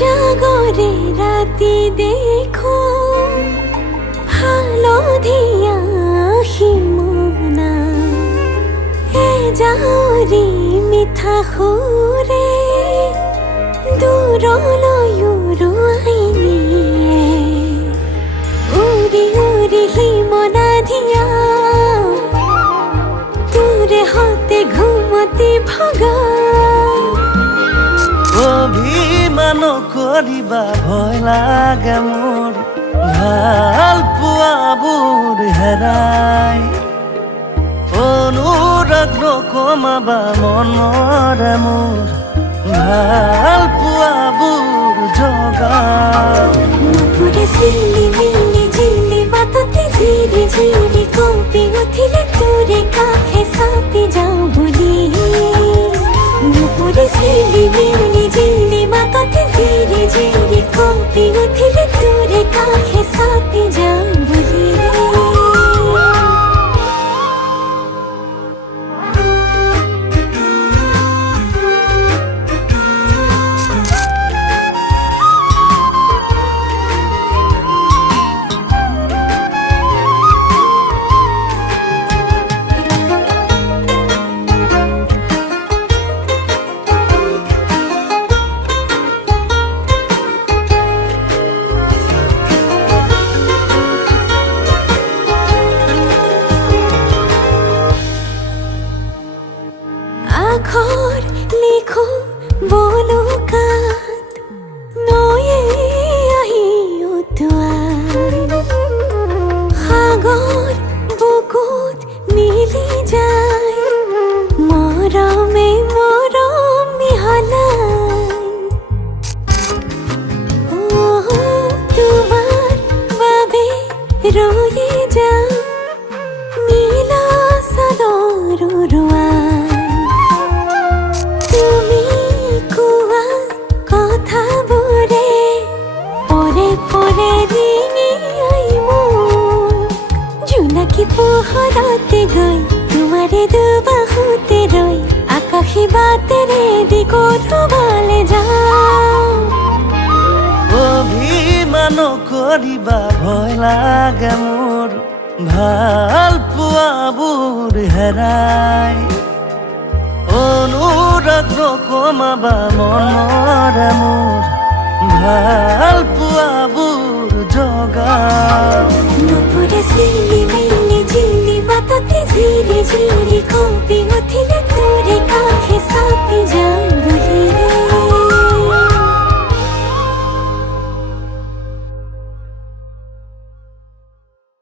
জাগরে রাতি দেখো ভালো ধিয়া হিমনা এ যাওরি মিঠা সুরে দূৰলৈও আইনি উৰি উৰি হিমনা ধিয়া তোৰে হতে ঘুমতি ভগা অভিমান কৰিবা ভয় লাগে মোৰ ভাল পোৱাবোৰ হেৰাই অনুৰাগ নকমাবা মনৰে মোৰ ভাল পোৱাবোৰ জগাই নুপুৰে চিলি মিলি জিলি বাটতে ঝিৰি ঝিৰি কঁপি উঠিলে তোৰে কাষে চাপি যাওঁ বুলি নুপুৰে চিলি মিলি জিলি বাটতে ঝিৰি ঝিৰি কঁপি উঠিলে তোৰে কাষে চাপি যাওঁ বুলি আখৰ লিখো বলুকাত নয়ে আহি উঠোৱা সাগৰ বুকুত মিলি যায় মৰমে মৰম মিহলাই তোমাৰ বাবে ৰৈ যাওঁ নীলা চাদৰ উৰুৱা জোনাকী পোহৰতে গৈ তোমাৰে দুবাহুতে ৰৈ আকাশী বাটেৰে দি ক'ৰবালে যাওঁ অভিমান কৰিবা ভয় লাগে মোৰ ভাল পোৱাবোৰ হেৰাই অনুৰাগ নকমাবা মনৰে মোৰ ভাল পোৱাবোৰ জগাই নুপুৰে চিলি